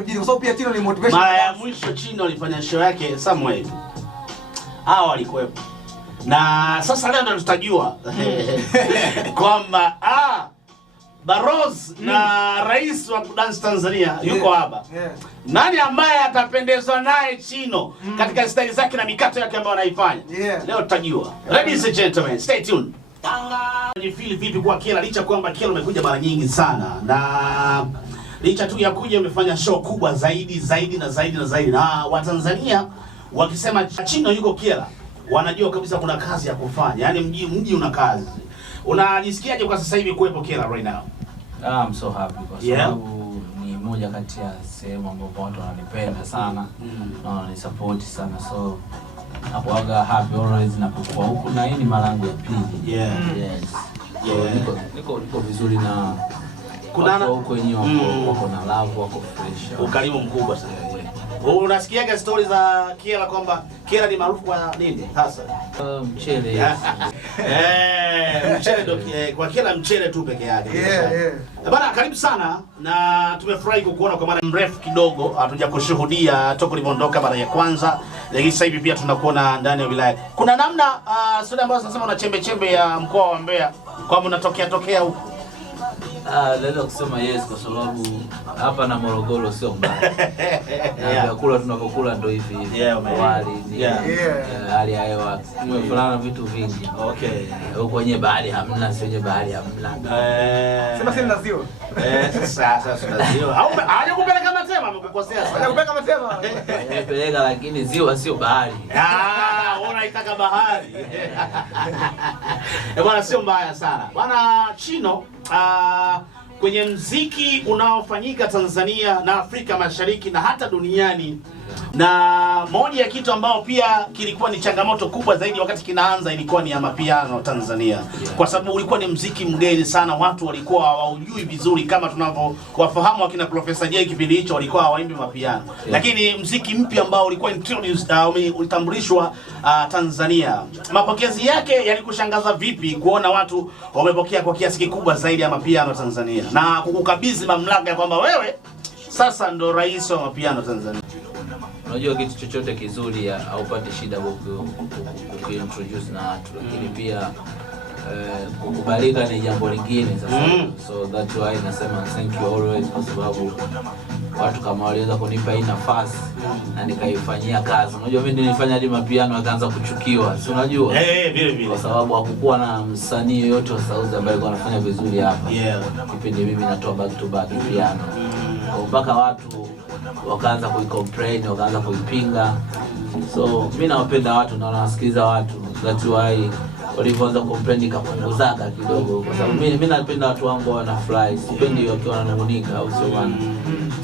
mjini kwa sababu pia Chino ni motivation. Mara ya mwisho Chino alifanya show yake somewhere. Hao walikuwepo. Na sasa leo ndo tutajua kwamba Baroz na rais wa Dance Tanzania yuko hapa. Nani ambaye atapendezwa naye Chino katika style zake na mikato yake ambayo anaifanya? Leo tutajua. Ladies and gentlemen, stay tuned. Unajifeel vipi kwa Kyela licha kwamba Kyela umekuja mara nyingi sana na licha tu ya kuja umefanya show kubwa zaidi na Watanzania wakisema Chino yuko Kyela wanajua kabisa kuna kazi ya kufanya. Yaani mji una kazi. Unajisikiaje kwa sasa hivi kuwepo Kyela right now? I'm so happy kwa sababu ni moja kati ya sehemu ambapo watu wananipenda sana na wananisupport sana, so nakuaga happy always napokuwa huku, na hii ni mara yangu ya pili. Niko vizuri na kuna huko wenyewe wako na love, wako fresh, ukarimu mkubwa sana. Unasikiaga stories za Kyela kwamba Kyela ni maarufu kwa nini hasa? Mchele. Mchele ndo kwa Kyela mchele tu peke yake. Bana, karibu sana na tumefurahi kukuona kwa mara mrefu kidogo. Hatuja kushuhudia toka ulipoondoka mara ya kwanza. Lakini sasa hivi pia tunakuona ndani ya wilaya. Kuna namna story ambazo zinasema una chembe ya mkoa wa Mbeya kwamba unatokea huko. Naweza kusema yes kwa sababu hapa na Morogoro sio mbaya. Na vyakula tunapokula ndio hivi. Wali, hali ya hewa, tumefanana vitu vingi. Huko kwenye bahari hamna, sio bahari hamna. Sema sina ziwa. Sasa sina ziwa. Hajakupeleka Matema, amekukosea sana. Hajakupeleka Matema. Amepeleka lakini ziwa sio bahari. Unaitaka bahari. Bwana sio mbaya sana. Bwana Chino, kwenye mziki unaofanyika Tanzania na Afrika Mashariki na hata duniani, na moja ya kitu ambao pia kilikuwa ni changamoto kubwa zaidi wakati kinaanza ilikuwa ni ya mapiano Tanzania, kwa sababu ulikuwa ni mziki mgeni sana, watu walikuwa hawaujui vizuri kama tunavyowafahamu wakina Professor Jay kipindi hicho walikuwa hawaimbi mapiano. Lakini mziki mpya ambao ulikuwa introduced ulitambulishwa Tanzania, mapokezi yake yalikushangaza vipi kuona watu wamepokea kwa kiasi kikubwa zaidi ya mapiano Tanzania na kukukabidhi mamlaka ya kwamba wewe sasa ndo rais wa mapiano Tanzania? Unajua kitu chochote kizuri haupati shida kuintroduce na watu, lakini pia kukubalika ni jambo lingine sasa. So that's why nasema thank you always, kwa sababu watu kama waliweza kunipa hii nafasi na nikaifanyia kazi. Unajua mimi nilifanya hadi mapiano akaanza kuchukiwa, si unajua? Vile. Kwa sababu hakukuwa na msanii yoyote wa Sauti ambaye alikuwa anafanya vizuri hapa. Kipindi mimi natoa back to back piano. Mpaka watu wakaanza kuicomplain, wakaanza kuipinga. So mimi nawapenda watu na nawasikiliza watu. That's why walipoanza complain ikapunguzaka kidogo, kwa sababu mimi napenda watu wangu wanafurahi, sipendi wakiwa wananungunika au sio bwana.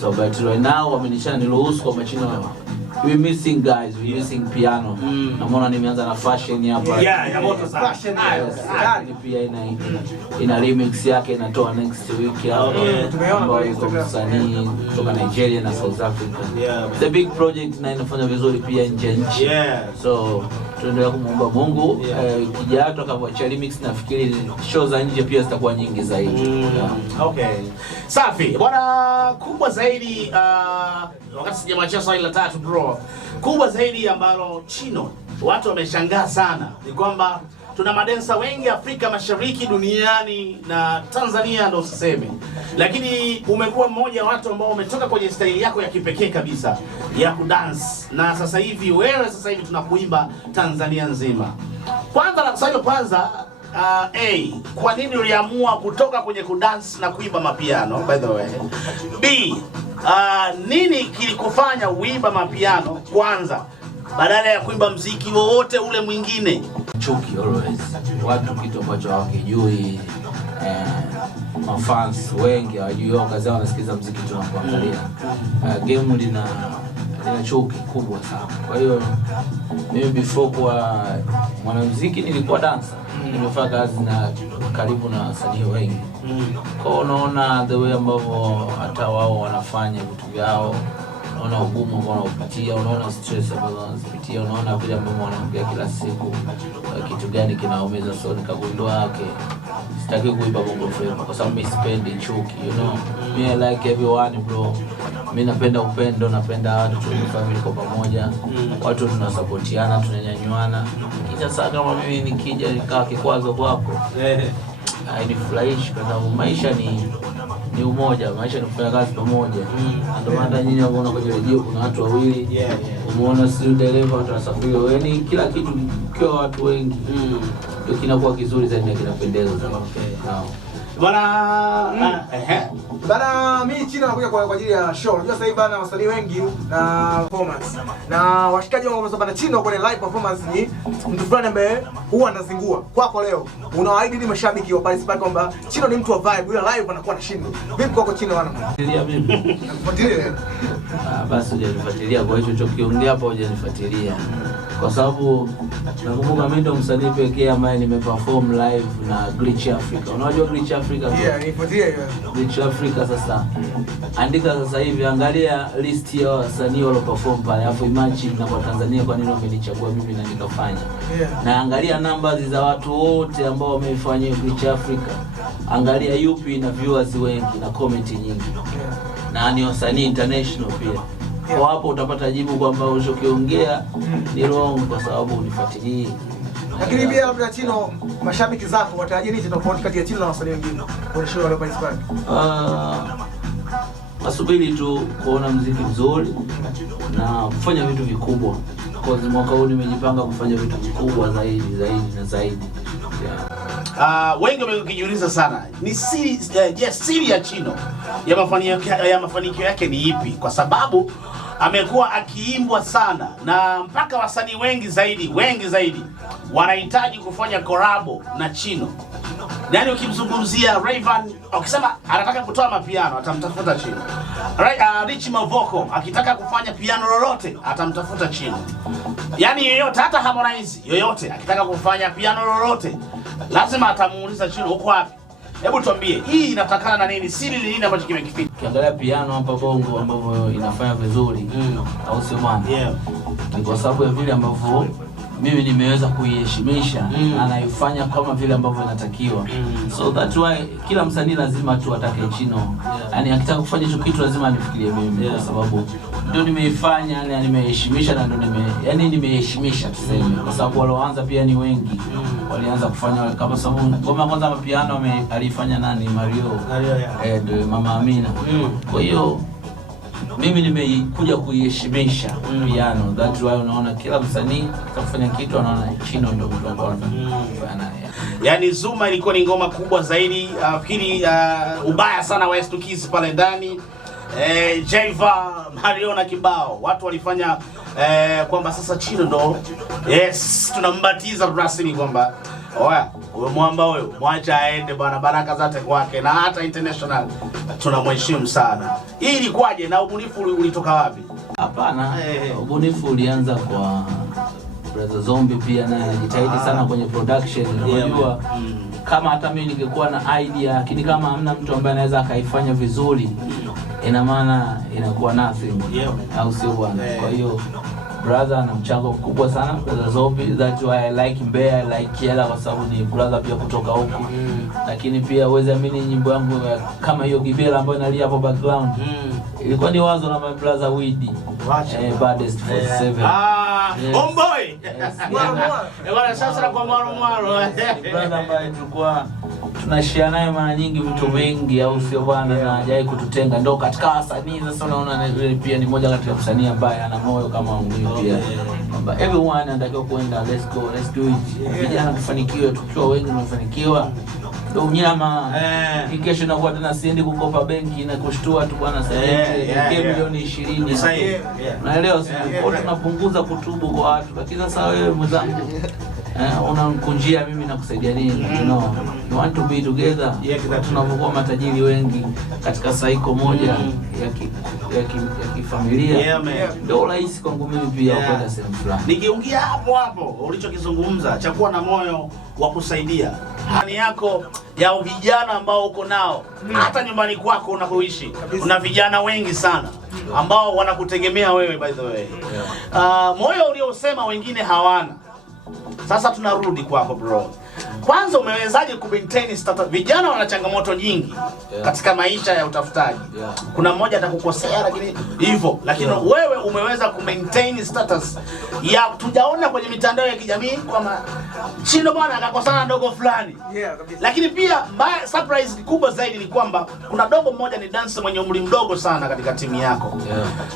So but right now wamenishaniruhusu kwa Chino, we missing guys, we missing piano. Naona nimeanza na fashion hapa. Ya moto sana. Ni pia ina remix yake inatoa next week hapa. Tumeona kwa msanii kutoka Nigeria na South Africa. The big project na inafanya vizuri pia nje. So tunaendelea kumuomba Mungu kijato kama cha remix, nafikiri show za nje pia zitakuwa nyingi zaidi. Safi. Bwana, kubwa zaidi wakati sijamwachia swali la tatu bro. Kubwa zaidi ambalo Chino watu wameshangaa sana ni kwamba tuna madensa wengi Afrika Mashariki, duniani na Tanzania ndo usiseme. Lakini umekuwa mmoja wa watu ambao umetoka kwenye style yako ya kipekee kabisa ya kudance. Na sasa hivi tunakuimba Tanzania nzima. Kwanza kwa nini uliamua kutoka kwenye kudance na kuimba mapiano by the way? B, nini kilikufanya uimba mapiano kwanza badala ya kuimba mziki wowote ule mwingine? Chuki always. Watu kitu ambacho hawakijui, mafans wengi hawajui wao kazi wanasikiza mziki tu na kuangalia. Game lina chuki kubwa sana. Kwa hiyo mimi before kwa mwanamuziki nilikuwa dancer. Nimefanya kazi na karibu na wasanii wengi. Kwa unaona the way ambavyo hata wao wanafanya vitu vyao unaona ugumu ambao wanapitia, unaona stress ambazo wanapitia, unaona vile ambavyo wanaongea kila siku, kitu gani kinaumiza. So nikagundua yake sitaki kuipa Bongo Flava kwa sababu mimi sipendi chuki, you know. Me I like everyone bro. Mimi napenda upendo, napenda watu family kwa pamoja. Watu tunasupportiana, tunanyanyuana. Kisha sasa kama mimi nikija nikaa kikwazo kwako, hainifurahishi kwa sababu maisha ni umoja, maisha ni kufanya kazi pamoja. Ndio maana nyinyi unaona kwenye redio kuna watu wawili, umeona si dereva tunasafiri, yaani kila kitu kwa watu wengi ndio kinakuwa kizuri zaidi na kinapendeza zaidi. Bana Bana mimi Chino nakuja kwa ajili ya show. Unajua sasa hivi bana wasanii wengi na performance. Na washikaji wangu bana Chino kwenye live performance ni mtu fulani ambaye huwa anazingua. Kwako leo unawaahidi ni mashabiki wa participate kwamba Chino ni mtu wa vibe, ila live anakuwa anashinda. Vipi kwako Chino wana? Fuatilia mimi. Nakufuatilia. Basi hujanifuatilia kwa hicho ulichokiongea hapo, hujanifuatilia. Kwa sababu nakumbuka mimi ndo msanii pekee ambaye nimeperform live na Glitch Africa. Unajua Glitch Africa? Yeah, nifuatilia hiyo. Glitch Africa sasa. Andika sasa hivi, angalia list ya wasanii walio perform pale. Alafu imagine na kwa Tanzania kwa nini wamenichagua mimi na nikafanya. Na angalia numbers za watu wote ambao wamefanya Glitch Africa. Angalia yupi na viewers wengi na comment nyingi. Na ni wasanii international pia. Kwa hapo utapata jibu kwamba ulichokiongea ni wrong kwa sababu unifuatilie. Lakini pia labda Chino, mashabiki zako watarajia nini tofauti kati ya Chino na wasanii wengine kwa show ya participate? Asubiri tu kuona muziki mzuri na kufanya vitu vikubwa. Kwa mwaka huu nimejipanga kufanya vitu vikubwa zaidi na zaidi. Wengi wamejiuliza sana ni siri ya Chino ya mafanikio yake ni ipi? Kwa sababu amekuwa akiimbwa sana na mpaka wasanii wengi zaidi wanahitaji kufanya collabo na Chino. Yaani ukimzungumzia Rayvanny ukisema anataka kutoa mapiano atamtafuta Chino. Rich Mavoko akitaka kufanya piano lolote atamtafuta Chino. Yaani yoyote, hata Harmonize yoyote akitaka kufanya piano lolote lazima atamuuliza Chino uko wapi? Hebu tuambie hii inatokana na nini? Siri ni nini ambacho kimekifika? Ukiangalia piano hapa Bongo ambavyo inafanya vizuri au sio bwana? Ni kwa sababu ya vile ambavyo mimi nimeweza kuiheshimisha na naifanya kama vile ambavyo inatakiwa. So that's why kila msanii lazima tu atake Chino. Yaani akitaka kufanya hicho kitu lazima anifikirie mimi kwa sababu ndio nimeifanya, yani nimeheshimisha na ndio nimeheshimisha tuseme. Kwa sababu walioanza pia ni wengi. Walianza kufanya kama sababu ngoma kwanza mapiano alifanya nani? Mario. Ndio Mama Amina. Kwa hiyo mimi nimekuja kuiheshimisha piano. That's why unaona kila msanii akifanya kitu anaona Chino ndio mtu wa kwanza. Yaani Zuma ilikuwa ni ngoma kubwa zaidi. Nafikiri ubaya sana wa Estukiz pale ndani. Jaiva, Mario na kibao. Watu walifanya kwamba sasa Chino ndo tunambatiza rasmi kwamba oya, huyo mwamba huyo mwacha aende bwana, baraka zake kwake na hata international tunamheshimu sana. Hii ilikuwaje na ubunifu ulitoka wapi? Hapana, ubunifu ulianza kwa Brother Zombie, pia naye anajitahidi sana kwenye production. Unajua kama hata mimi ningekuwa na idea lakini kama hamna mtu ambaye anaweza akaifanya vizuri, ina maana inakuwa nothing. Au sio bwana? Kwa hiyo brother ana mchango mkubwa sana Brother Zombie. That's why I like Mbeya, I like Kiela kwa sababu ni brother pia kutoka huku. Lakini pia uweze amini nyimbo yangu kama hiyo Gibela ambayo inalia hapo background. Ilikuwa ni wazo la my brother Widi. Baddest 47. Homeboy. Bwana sasa kwa mwaro. Brother ambaye tulikuwa tunashare naye mara nyingi vitu vingi au sio bwana, na hajai kututenga. Ndio katika wasanii sasa unaona pia ni moja kati ya msanii ambaye ana moyo kama wangu pia. Kwamba everyone anataka kwenda, let's do it. Vijana tufanikiwe, tukiwa wengi tumefanikiwa. Ndio unyama. Kesho nakuwa tena siendi kukopa benki na kushtua tu bwana sasa milioni 20. Unaelewa sasa tunapunguza kutubu kwa watu. Lakini sasa wewe mwenzangu unamkunjia mimi na kusaidia nini? You know, you want to be together. Tunapokuwa matajiri wengi katika cycle moja ya kifamilia. Ndio rahisi kwangu mimi pia kwenda sehemu fulani. Nikiungia hapo ulichokizungumza cha kuwa na moyo wa kusaidia. Hali yako ya vijana ambao uko nao hata nyumbani kwako unakoishi. Kuna vijana wengi sana ambao wanakutegemea wewe by the way. Moyo uliosema wengine hawana. Sasa tunarudi kwako bro. Kwanza umewezaje ku-maintain status? Vijana wana changamoto nyingi katika maisha ya utafutaji. Kuna mmoja atakukosea lakini hivyo, lakini wewe umeweza ku-maintain status ya tujaona kwenye mitandao ya kijamii kwamba Chino bwana akakosana na dogo fulani. Lakini pia surprise kubwa zaidi ni kwamba kuna dogo mmoja ni dancer mwenye umri mdogo sana katika timu yako.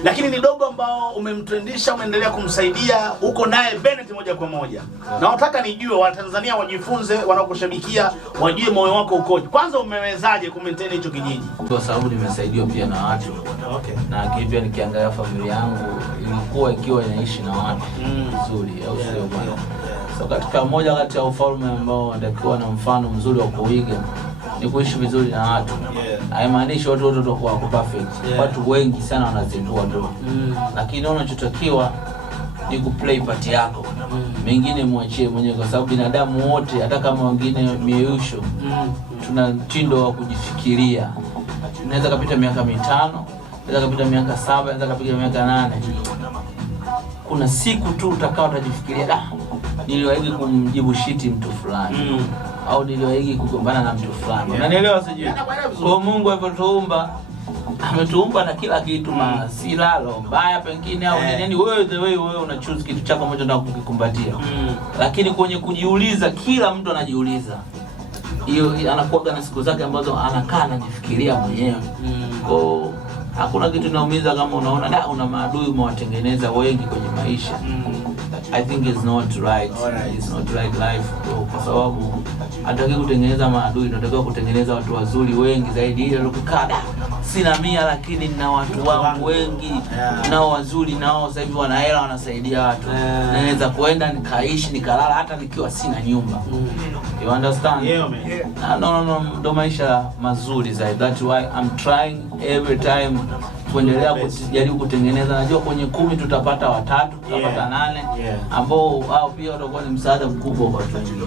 Lakini ni dogo ambao umemtrendisha, umeendelea kumsaidia, uko naye Bennett moja kwa moja. Na nataka nijue Watanzania wajifunze, wanaokushabikia wajue moyo wako ukoje. Kwanza umewezaje ku-maintain hicho kijiji? Kwa sababu nimesaidiwa pia na watu. Na pia nikiangalia familia yangu ilikuwa ikiwa inaishi na watu vizuri au sio bwana. So katika moja kati ya ufalme ambao natakiwa na mfano mzuri wa kuiga ni kuishi vizuri na watu. Haimaanishi watu wote watakuwa perfect. Watu wengi sana wanazindua ndoa. Lakini unachotakiwa ni kuplay part yako. Mengine muachie mwenyewe kwa sababu binadamu wote hata kama wengine mieyusho tuna mtindo wa kujifikiria. Unaweza kupita miaka 5, unaweza kupita miaka 7, unaweza kupita miaka 8. Kuna siku tu utakao utajifikiria niliwahi kumjibu shiti mtu fulani au niliwahi kugombana na mtu fulani. Unanielewa sijui? Kwa Mungu alipotuumba ametuumba na kila kitu, masilalo mbaya pengine au nini, wewe the way wewe una choose kitu chako ambacho unataka kukikumbatia. Lakini kwenye kujiuliza, kila mtu anajiuliza. Hiyo anakuwa na siku zake ambazo anakaa anajifikiria mwenyewe. Kwa hakuna kitu kinaumiza kama unaona una maadui umewatengeneza wengi kwenye maisha. I think it's not right. It's not right life. Kwa sababu hataki kutengeneza maadui, tunataka kutengeneza watu wazuri wengi zaidi. Ile lokukaa sina 100 lakini nina watu wangu wengi nao wazuri, nao sasa hivi wana hela wanasaidia watu. Naweza kuenda nikaishi nikalala hata nikiwa sina nyumba. You understand? No, ndo maisha mazuri zaidi. That's why I'm trying every time kuendelea kujaribu kutengeneza. Najua kwenye 10 tutapata 3, tutapata 8 ambao hao pia watakuwa ni msaada mkubwa kwa watu wengine.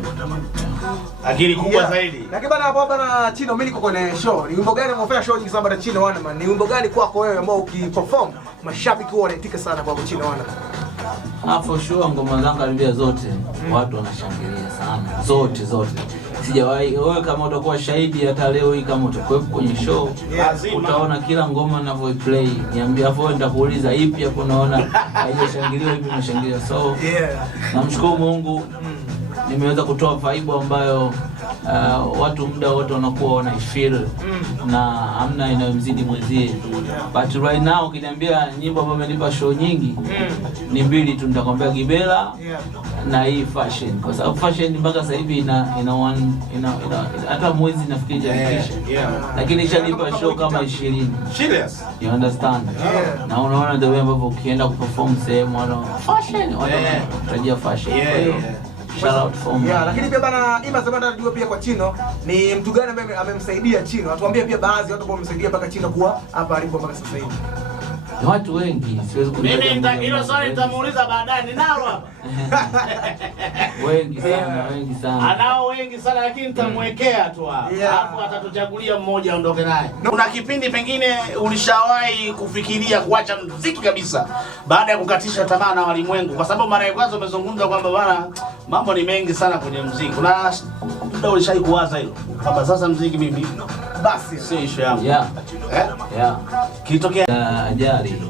Lakini kubwa zaidi. Lakini bana hapo bana Chino, mimi niko kwenye show. Ni wimbo gani umefanya show nyingi sana Chino One Man? Ni wimbo gani kwako wewe ambao ukiperform mashabiki huwa wanaitika sana kwa Chino One Man? For sure ngoma zangu karibia zote watu wanashangilia sana. Zote. Sijawahi, wewe kama utakuwa shahidi hata leo hii kama utakuwa kwenye show, utaona kila ngoma ninavyoplay. Niambia hapo nitakuuliza ipi hapo unaona haijashangiliwa ipi unashangilia. So namshukuru Mungu nimeweza kutoa vibe ambayo watu muda wote wanakuwa wanaifeel na hamna inayomzidi mwenzie. But right now ukiniambia nyimbo ambazo amenipa show nyingi ni 2 tu, nitakwambia Gibela na hii Fashion. Kwa sababu Fashion mpaka sasa hivi ina hata mwezi nafikiri hajafikisha. Lakini ishanipa show kama 20. Serious? You understand? Na unaona the way ambavyo ukienda kuperform sehemu wana Fashion, wanatarajia Fashion. Shout out for me. Lakini pia bana Ima Zabanda anajua pia kwa Chino ni mtu gani ambaye amemsaidia Chino. Atuambie pia baadhi ya watu ambao wamemsaidia mpaka Chino kuwa hapa alipo mpaka sasa hivi. Ni watu wengi, siwezi kuniambia. Mimi hilo swali nitamuuliza baadaye, ninalo hapa. Wengi sana. Anao wengi sana lakini nitamwekea tu hapa. Alafu atatuchagulia mmoja aondoke naye. Kuna kipindi pengine ulishawahi kufikiria kuacha muziki kabisa baada ya kukatisha tamaa na walimwengu? Kwa sababu mara ya kwanza umezungumza kwamba bwana mambo ni mengi sana kwenye muziki. Kuna muda ulishawahi kuwaza hilo? Kwamba sasa muziki mimi basi sio issue yangu. Kitokea ajali.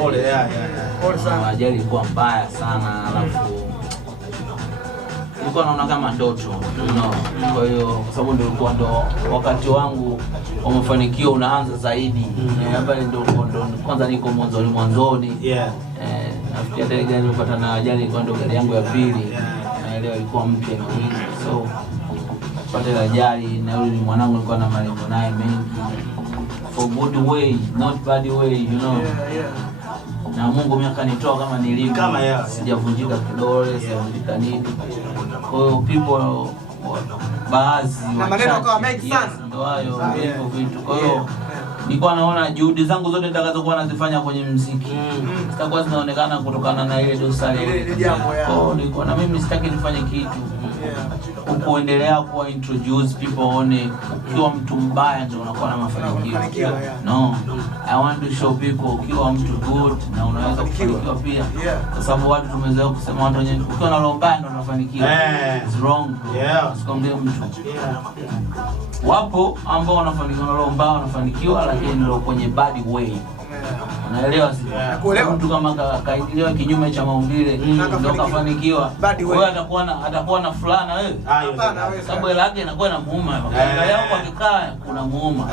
Pole sana. Ajali ilikuwa mbaya sana, alafu nilikuwa naona kama ndoto, Kwa hiyo kwa sababu ndio ilikuwa ndo wakati wangu wa mafanikio unaanza zaidi. Hapa ndio kwanza niko mwanzoni. Nafikia ile gari nilipata na ajali ilikuwa ndo gari yangu ya pili. Naelewa ilikuwa mpya na wingi. So pata ajali na yule mwanangu alikuwa na malengo naye mengi. For good way, not bad way, Na Mungu mimi akanitoa kama nilivyo. Sijavunjika kidole, sijavunjika nini. Kwa hiyo people baadhi na maneno kwa mengi sana. Ndio hayo vitu. Kwa hiyo nilikuwa naona juhudi zangu zote nitakazokuwa nazifanya kwenye muziki zitakuwa zinaonekana kutokana na ile dosari ile jambo ya. Nilikuwa na mimi sitaki nifanye kitu kuendelea kuwa introduce people one ukiwa mtu mbaya ndio unakuwa na mafanikio. No, I want to show people ukiwa mtu good na unaweza kufanikiwa pia, kwa sababu watu tumezoea kusema watu wenyewe ukiwa na roho mbaya ndio unafanikiwa. It's wrong. Sikwambia mtu. Wapo ambao wanafanikiwa na roho mbaya wanafanikiwa, lakini ndio kwenye bad way. Unaelewa sisi? Mtu kama kaingiliwa kinyume cha maumbile ndio kafanikiwa. Wewe atakuwa na fulana wewe. Hapana wewe. Sababu hela yake inakuwa inamuuma. Angalia hapo akikaa kuna muuma.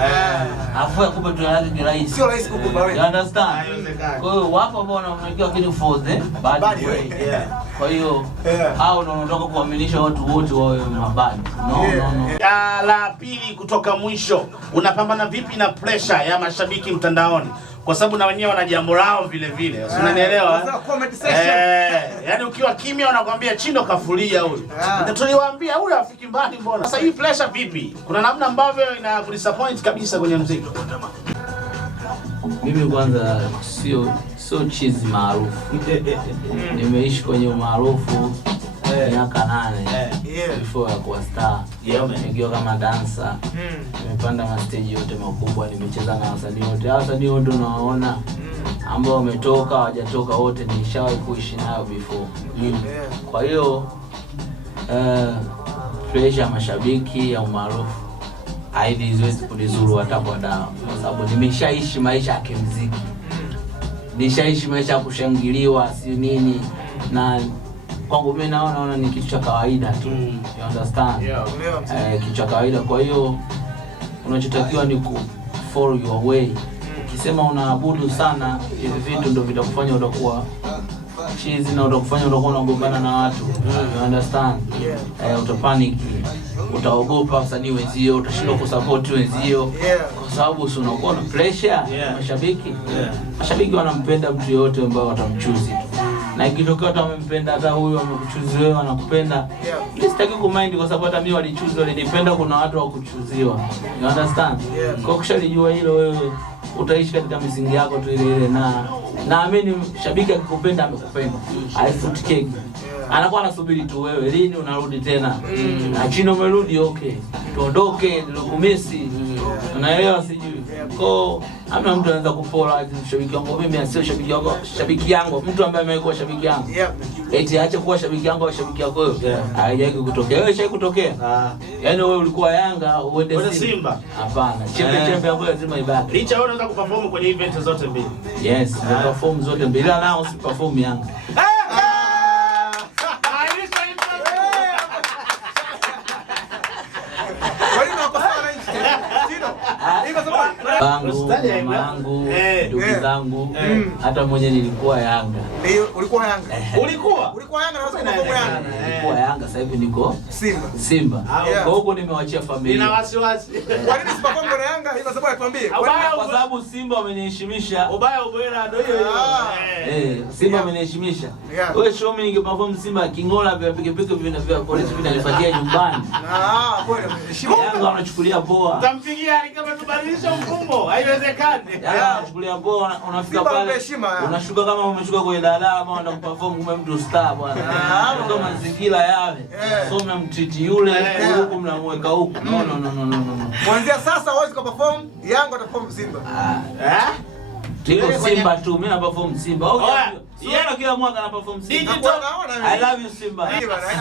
Afu akupe tu yake kirahisi. Sio rahisi kukupa wewe. You understand? Kwa hiyo wapo ambao wanafanikiwa lakini for the bad way. Kwa hiyo hao ndio wanataka kuaminisha watu wote wawe mabadi. No. La pili kutoka mwisho, unapambana vipi na pressure ya mashabiki mtandaoni? Kwa sababu na wenyewe wana jambo lao vile vile. Unanielewa? Yaani ukiwa kimya wanakuambia Chino kafulia huyu. Na tuliwaambia huyu afiki mbali mbona. Sasa hii pressure vipi? Kuna namna ambavyo ina disappoint kabisa kwenye muziki. Mimi kwanza sio cheese maarufu. Nimeishi kwenye umaarufu miaka 8 before ya kuwa star. Nikiwa kama dancer. Nimepanda ma stage yote makubwa, nimecheza na wasanii wote. Wasanii wote unawaona ambao wametoka, hawajatoka wote nishawahi kuishi nao before. Kwa hiyo pressure ya mashabiki ya umaarufu haiwezi kunizuru hata kwa dawa, kwa sababu nimeshaishi maisha ya kimuziki. Nishaishi maisha ya kushangiliwa si nini, na kwangu mimi naona ni kitu cha kawaida tu. You understand? Kitu cha kawaida. Kwa hiyo unachotakiwa ni ku follow your way. Ukisema unaabudu sana hivi vitu ndio vitakufanya utakuwa cheesy na utakufanya utakuwa unagombana na watu. You understand? Utapaniki, utaogopa wasanii wenzio, utashindwa kusupport wenzio kwa sababu unakuwa na pressure. Mashabiki mashabiki wanampenda mtu yote ambaye watamchuzi tu, na ikitokea hata wamempenda hata huyu amekuchuzi wewe anakupenda, sitaki kumind kwa sababu hata mimi walichuzi walinipenda. Kuna watu wa kuchuziwa. You understand? Kwa ukishalijua hilo wewe utaishi katika misingi yako tu ile, na naamini shabiki akikupenda amekupenda. Haifutiki. Anakuwa anasubiri tu wewe lini unarudi tena. Na Chino umerudi, okay. Tuondoke Lukumisi. Unaelewa sijui. Kwa hamna mtu anaweza kufollow shabiki wangu. Mimi sio shabiki wako, shabiki yangu, mtu ambaye amekuwa shabiki yangu. Eti aache kuwa shabiki yangu au shabiki yako wewe. Haijawahi kutokea. Wewe shai kutokea? Yaani wewe ulikuwa Yanga uende Simba. Hapana. Chembe hapo lazima ibaki. Licha wewe unaweza kuperform kwenye event zote mbili. Yes, perform zote mbili. Ila nao si perform Yanga. Mamangu, ndugu zangu, hata mwenye nilikuwa Yanga. Ulikuwa Yanga? Ulikuwa Yanga na wazo kwa Yanga. Nilikuwa Yanga, sasa hivi niko Simba. Kwa huko nimewachia familia. Nina wasiwasi. Kwa nini sipakongo na Yanga? Hivi sababu atuambie. Kwa sababu Simba wameniheshimisha. Ubaya ubwela ndio hiyo. Simba wameniheshimisha. Wewe show me ningeperform Simba kingola vya pikipiki vya polisi vinanifuatia nyumbani. Kweli heshima. Yanga wanachukulia poa. Utampigia kama tubadilisha mfumo. Haiwezekani. Unachukulia poa, unafika pale. Unashuka kama umeshuka kwenye dada ama unaenda kuperform kumbe mtu star bwana. Ndio mazingira yawe. So mnamtreat yule huko mnamweka huko. No. Kuanzia sasa huwezi kuperform Yanga, utaperform Simba. Niko Simba tu, mimi na perform Simba. Yeye kila mwaka ana perform Simba. I love you Simba.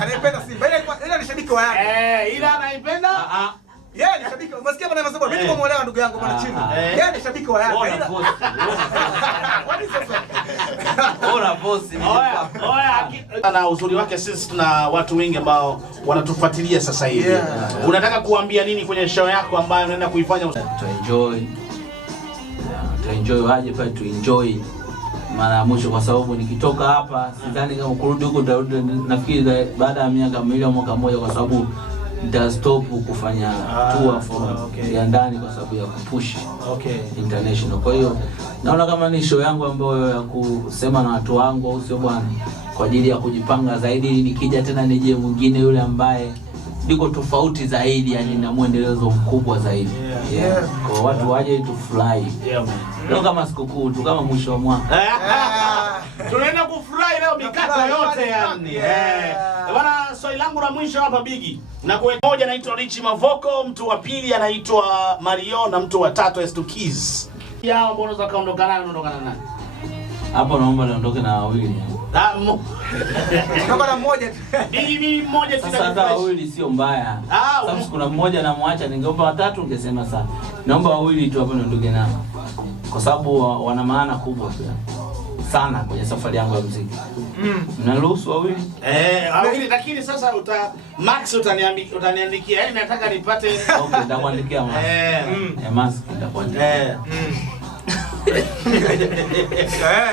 Anaipenda Simba. Ile ni shabiki wa Yanga. Ila anaipenda? Yeye ni shabiki. Unasikia bwana anasema mimi kumuelewa ndugu yangu bwana Chino. Yeye ni shabiki wa Yanga. Bora bosi. Na uzuri wake sisi tuna watu wengi ambao wanatufuatilia sasa hivi. Unataka kuambia nini kwenye show yako ambayo unaenda kuifanya? To enjoy waje pale to enjoy mara ya mwisho, kwa sababu nikitoka hapa sidhani kama kurudi huko ndarudi. Nafikiri baada ya miaka miwili au mwaka mmoja, kwa sababu nita stop kufanya tour ya ndani kwa sababu ya kupush international. Kwa hiyo naona kama ni show yangu ambayo ya kusema na watu wangu, au sio bwana, kwa ajili ya kujipanga zaidi nikija tena nije mwingine yule ambaye liko tofauti zaidi, yani na muendelezo mkubwa zaidi. Yeah. Kwa watu waje tufurahi. Leo kama sikukuu tu, kama mwisho wa mwaka. Tunaenda kufurahi leo mikato yote yani. Bwana, swali langu la mwisho hapa Bigi. Na kwa mmoja anaitwa Rich Mavoko, mtu wa pili anaitwa Mario na mtu wa tatu S2 Keys. Yao mbona unaweza kaondoka naye, unaondoka na nani? Hapo naomba niondoke na wawili. Toka na mmoja tu. Mimi mmoja tu. Sasa wawili sio mbaya. Sababu kuna mmoja namwacha, ningeomba watatu ungesema sana. Naomba wawili tu hapo niondoke nao. Kwa sababu wana maana kubwa pia sana kwenye safari yangu ya muziki. Mnaruhusu wawili? Wawili, lakini sasa Max utaniandikia. Yaani nataka nipate. Okay, nitakuandikia Max. Max nitakuandikia.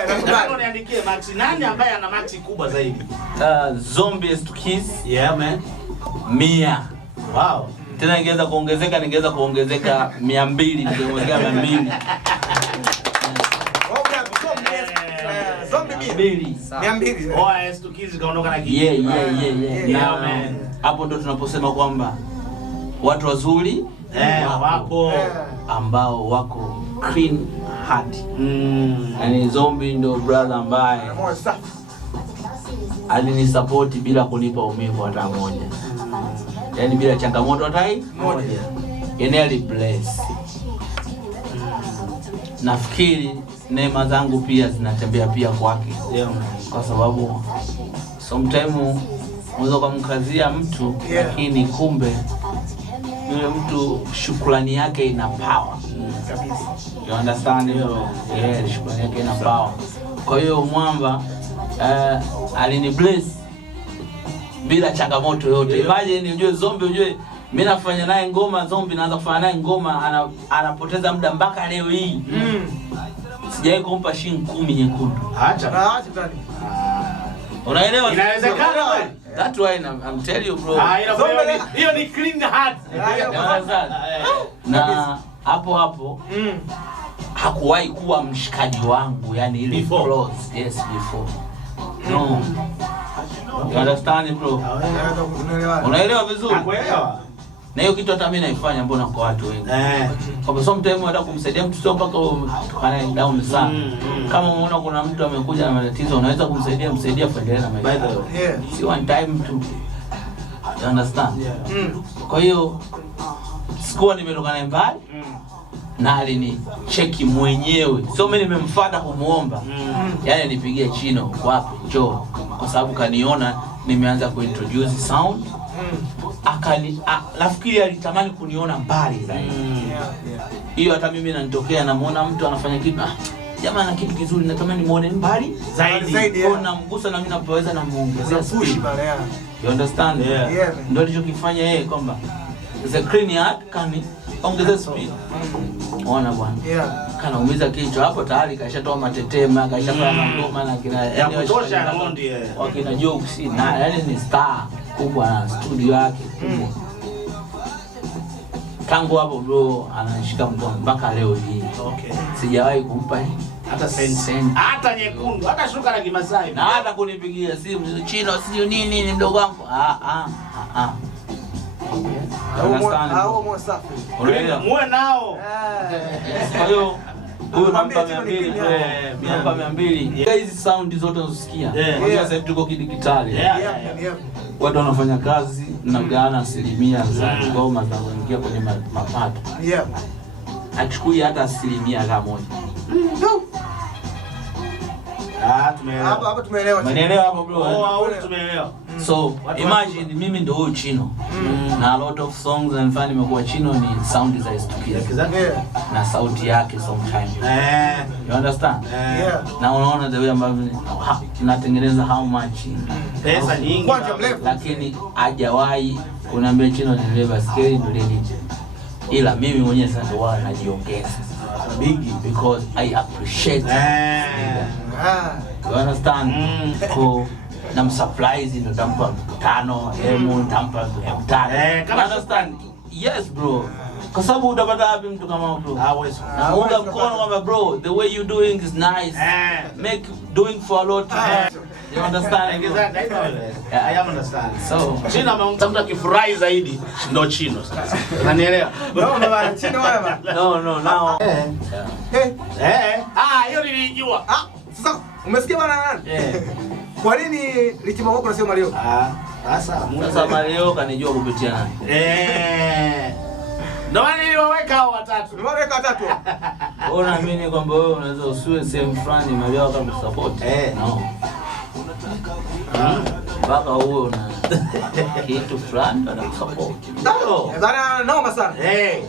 Nataka niandikie Max. Nani ambaye ana Max kubwa zaidi? Zombie S2 Keys. Yeah man. 100. Wow. Tena ningeweza kuongezeka 200, ningeongezeka 200. Zombie 200. Oh, S2 Keys kaondoka na kitu. Yeah man. Hapo ndo tunaposema kwamba watu wazuri wapo ambao wako clean heart. Yani Zombie ndo brother ambaye alinisupport bila kunipa umivu hata moja. Yani bila changamoto hata moja. Yani ali bless. Nafikiri neema zangu pia zinatembea pia kwake. Kwa sababu sometimes unaweza kumkazia mtu lakini kumbe yule mtu shukrani yake ina power. You understand? Shukrani yake ina power. Kwa hiyo mwamba alini bless bila changamoto yote. Imagine ujue Zombie, ujue mimi nafanya naye ngoma, Zombie naanza kufanya naye ngoma, anapoteza muda mpaka leo hii. Sijawahi kumpa shilingi 10 nyekundu. Acha tani. Unaelewa? Inawezekana kweli? That's why I'm telling you bro. Hiyo ni clean heart. Na hapo hakuwahi kuwa mshikaji wangu, yani ile close. Yes, before. No. You understand bro? Unaelewa vizuri? Nakuelewa. Na hiyo kitu hata mimi naifanya, mbona kwa watu wengi. Kwa sometimes hata kumsaidia mtu sio mpaka tukanae down sana. Kama unaona kuna mtu amekuja na matatizo, unaweza kumsaidia kuendelea na maisha. Si one time tu. You understand? Kwa hiyo sikuwa nimetoka naye mbali. Na alinicheki mwenyewe. Sio mimi nimemfuata kumuomba. Yaani nipigie Chino wapi njoo, kwa sababu kaniona nimeanza kuintroduce sound. Nafikiri alitamani kuniona mbali zaidi. Hiyo hata mimi nanitokea, namuona mtu anafanya kitu, jamaa ana kitu kizuri, natamani muone mbali zaidi. Kwa namgusa na mimi napoweza namuongezea speed. You understand? Ndio alichokifanya yeye, kwamba the clean heart kani ongeza speed. Ona bwana. Kanaumiza kichwa hapo tayari, kashatoa matetema, kashafanya ngoma na kina ya kutosha na mondi wakina jokes, na yani ni star kubwa na studio yake kubwa. Tangu hapo bro anashika mkono mpaka leo hii. Sijawahi kumpa hata senti, hata nyekundu, hata shuka la Kimasai, na hata kunipigia simu Chino sio nini mdogo wangu. Muwe nao. Kwa hiyo huyo nampa 200. Hizi sound zote unazosikia. Sasa tuko kidigitali. Watu wanafanya kazi na kugawana asilimia za ngoma zinazoingia kwenye mapato. Achukui hata asilimia kama moja. Tumeelewa. Hapa tumeelewa. Umeelewa hapo bro? Tumeelewa. So imagine mimi ndo huyo Chino. Na a lot of songs and nimekuwa Chino ni sound za S2 na sauti yake sometimes. You understand? Na unaona the way ambavyo tunatengeneza how much pesa nyingi, lakini hajawahi kuniambia Chino nielewe baskeli ndio nini. Ila mimi mwenyewe sasa ndo wao najiongeza big because I appreciate. You understand? Ko na surprise ndo tampa 5 tampa 5. You understand? Yes bro. Kwa sababu utapata wapi mtu kama huyo? Hawezi. Unga mkono kwamba bro, the way you doing is nice. Make doing for a lot. You understand? Exactly. I understand. So, Chino amemtafuta kifurahi zaidi ndo Chino sasa. Unanielewa? No, baba, Chino baba. No, now. Hiyo nilijua. Sasa umesikia bana nani? Kwa nini Lichima wako unasema Mario? Sasa Mario kanijua kupitia nani? Ndio maana niliwaweka hao watatu. Unaamini kwamba wewe unaweza usiwe same fulani Mario akakusupport? No. Baka uwe una kitu fulani anakusupport. Ndio. Bana noma sana.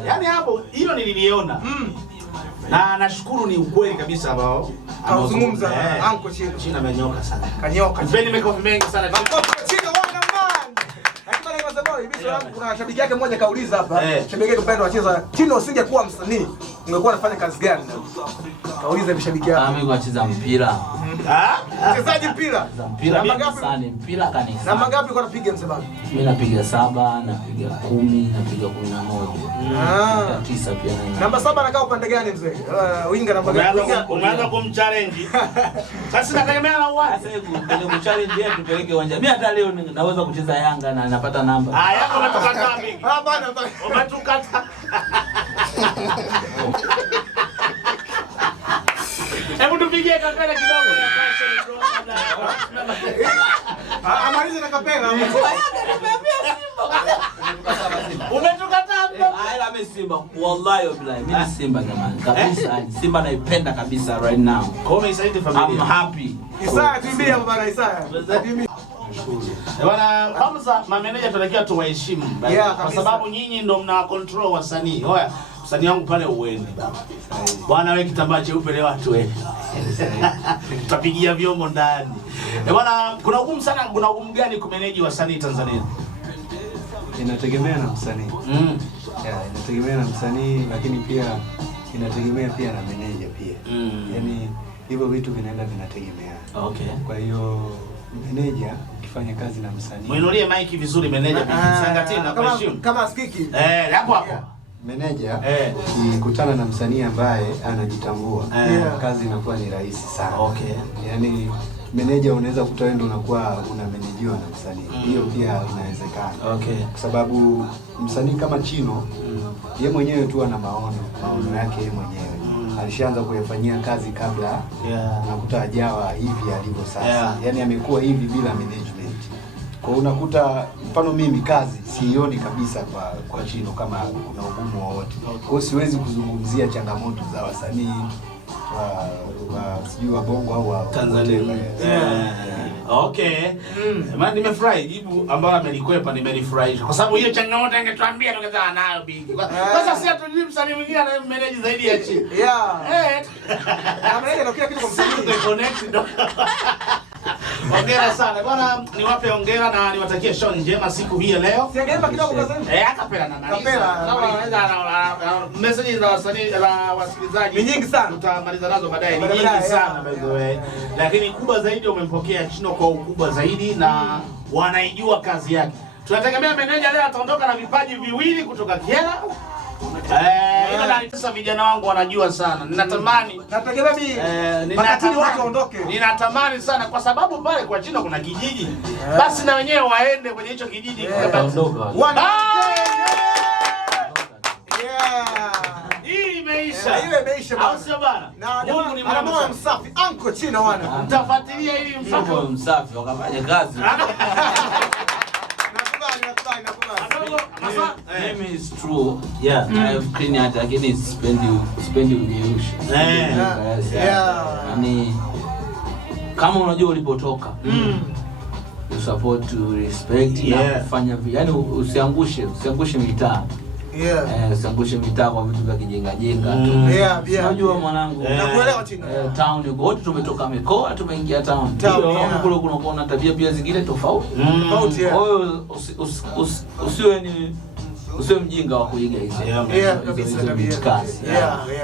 Yaani hapo hilo nililiona. Na nashukuru ni ukweli kabisa ambao anazungumza Anko Chino. Chino amenyoka sana. Kanyoka. Mpeni makofi mengi sana. Chino wana man. Lakini kwa sababu hivi kuna shabiki yake mmoja kauliza hapa. Shabiki yake mpendwa anacheza Chino usingekuwa msanii ungekuwa unafanya kazi gani? Kauliza mshabiki yake. Mimi kucheza mpira. Mchezaji mpira. Namba ngapi sana mpira kanisa. Namba ngapi uko unapiga msemaji? Mimi napiga 7, napiga 10, napiga 11. 9 pia na. Namba 7 anakaa upande gani mzee? Winga namba gani? Umeanza kumchallenge. Sasa nategemea na uwanja. Sasa hivi kumchallenge yeye tupeleke uwanja. Mimi hata leo naweza kucheza Yanga na napata namba. Yanga umetukata wapi? Bana. Umetukata. Hebu tupigie kapela kidogo. Amalize na kapela. Umetukata ila mimi Simba. Wallahi wallahi mimi Simba jamani. Kabisa Simba naipenda kabisa right now. Kome isaidi familia. I'm happy. Isaya tuimbia baba Isaya. Bwana Hamza, mameneja tunatakiwa tuwaheshimu kwa sababu nyinyi ndio mna control wasanii. Oya, msanii wangu pale uende baba. Bwana wewe kitambaa cheupe leo watu wewe. Tutapigia vyombo ndani. Bwana kuna ugumu gani kumeneji wasanii Tanzania? Inategemea na msanii. Inategemea na msanii lakini pia inategemea pia na meneja pia. Yaani hivyo vitu vinaenda vinategemea. Okay. Kwa hiyo meneja ukifanya kazi na msanii. Muinulie mic vizuri meneja. Sangatina na kuheshimu. Kama skiki. Hapo. Meneja ukikutana na msanii ambaye anajitambua, kazi inakuwa ni rahisi sana. Okay. Yaani meneja unaweza kutoa ndio unakuwa unamenejiwa na msanii. Hiyo pia inawezekana. Okay. Kwa sababu msanii kama Chino yeye mwenyewe tu ana maono yake yeye mwenyewe. Alishaanza kuyafanyia kazi kabla unakuta ajawa hivi alivyo sasa. Yaani amekuwa hivi bila management. Kwa hiyo unakuta mfano mimi kazi sioni kabisa kwa Chino kama kuna ugumu wowote. Kwa hiyo siwezi kuzungumzia changamoto za wasanii sijui wa Bongo au wa Tanzania. Okay. Maana nimefurahi jibu ambalo amelikwepa nimelifurahisha. Kwa sababu hiyo changamoto angetuambia tungezana nayo bigi. Sasa si atujui msanii mwingine ana manage zaidi ya Chino. Ameneja kila kitu kwa msanii. Connect. Hongera sana. Bwana niwape hongera na niwatakie show njema siku hii leo. Siangeemba kidogo kazini. Akapela na nani. Message za wasanii la wasikilizaji ni nyingi sana. Tutamaliza nazo baadaye. Ni nyingi sana by the way. Lakini kubwa zaidi umempokea Chino kwa ukubwa zaidi na wanaijua kazi yake. Tunategemea meneja leo ataondoka na vipaji viwili kutoka Kiela. Sasa vijana wangu wanajua sana. Ninatamani makatili watu waondoke. Ninatamani sana kwa sababu pale kwa Chino kuna kijiji. Basi na wenyewe waende kwenye hicho kijiji Kuondoka. Hii imeisha. Ile imeisha bana. Au sio bana? Mungu ni moyo msafi. Anko Chino wana. Mtafuatilia ili msafi wakafanya kazi. Name is true. I have clean it again spendi unyeushi. Yaani kama unajua ulipotoka. Support to respect na kufanya yaani usiangushe mitaa. Usiangushe mitaa kwa vitu vya kijenga tu. Unajua mwanangu. Nakuelewa Chino. Town yuko wote tumetoka mikoa tumeingia town. Kule kunakuwa na tabia pia zingine tofauti. Kwa hiyo usiwe mjinga wa kuiga hizo.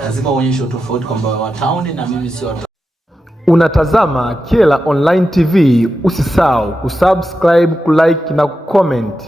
Lazima uonyeshe tofauti kwamba wa town na mimi sio. Unatazama Kyela Online TV, usisahau kusubscribe, kulike na kucomment.